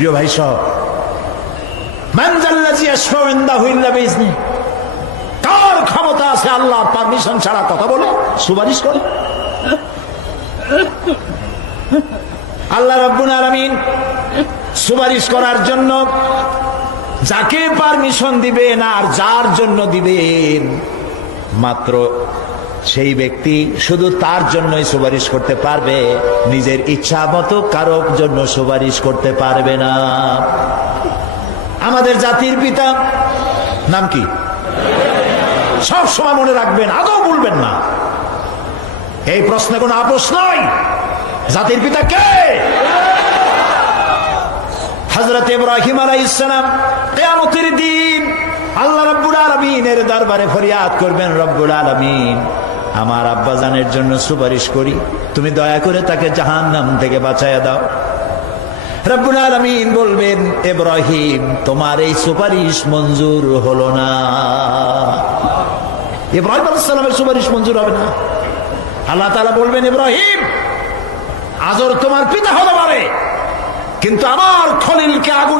প্রিয় ভাই সব, মান জাল্লাযী ইয়াশফাউ ইনদাহু ইল্লা বিইজনিহি, কার ক্ষমতা আছে আল্লাহর পারমিশন ছাড়া কথা বলে সুপারিশ করে? আল্লাহ রাব্বুল আলামিন সুপারিশ করার জন্য যাকে পারমিশন দিবেন আর যার জন্য দিবেন মাত্র সেই ব্যক্তি শুধু তার জন্যই সুপারিশ করতে পারবে, নিজের ইচ্ছা মতো কারোর জন্য সুপারিশ করতে পারবে না। আমাদের জাতির পিতা নাম কি? সব সময় মনে রাখবেন, আদৌ ভুলবেন না। এই প্রশ্নে কোনো আপোষ নয়। জাতির পিতা কে? হযরত ইব্রাহিম আলাইহিস সালাম কিয়ামতের দিন আল্লাহ রাব্বুল আলামিনের দরবারে ফরিয়াদ করবেন, রব্বুল আলামিন আমার আব্বাজানের জন্য সুপারিশ করি, তুমি দয়া করে তাকে জাহান্নাম থেকে বাঁচায়া দাও। রব্বুল আলামিন বলবেন, ইব্রাহিম তোমার এই সুপারিশ মঞ্জুর হলো না। ইব্রাহিম আলাইহিস সালামের সুপারিশ মঞ্জুর হবে না। আল্লাহ তাআলা বলবেন, ইব্রাহিম আজর তোমার পিতা হতে পারে, কিন্তু আমার খলিলকে আগুনে